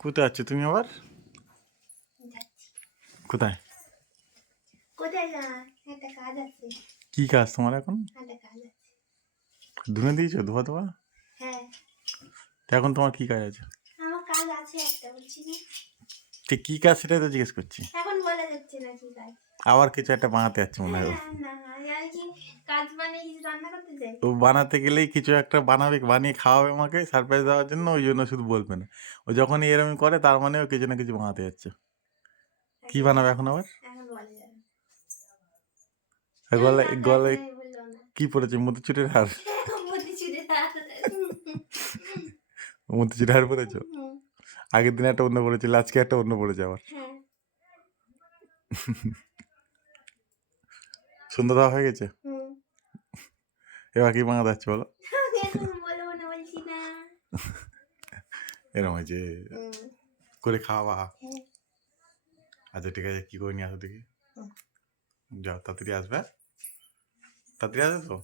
কোথায় আছো তুমি আবার? কোথায়? কি কাজ তোমার এখন? ধুনে দিয়েছ ধোয়া ধোয়া হ্যাঁ। এখন তোমার কি কাজ আছে? আমার কাজ আছে একটা বলছি না? কি কাজ সেটাই তো জিজ্ঞেস করছি। এখন বলা যাচ্ছে না কি কাজ। আবার কিছু একটা বানাতে যাচ্ছে মনে হয়। ও বানাতে গেলেই কিছু একটা বানাবে বানিয়ে খাওয়াবে আমাকে সারপ্রাইজ দেওয়ার জন্য ওই জন্য শুধু বলবে না। ও যখনই এরকম করে তার মানে ও কিছু না কিছু বানাতে যাচ্ছে। কি বানাবে এখন আবার? গলায় গলায় কি পড়েছে? মতিচুরের হার? মতিচুরে মতিচুরের হার পড়েছো? আগের দিন একটা অন্য পড়েছিল আজকে একটা অন্য পড়েছে আবার। হ্যাঁ। সুন্দর হয়ে গেছে। এবার কি বানাতে যাচ্ছে বলো এরকম হয়েছে করে খাওয়া আচ্ছা ঠিক আছে, কি করে নিয়ে আসো দেখি। যাও, তাড়াতাড়ি আসবে হ্যাঁ? তাড়াতাড়ি আসবে তো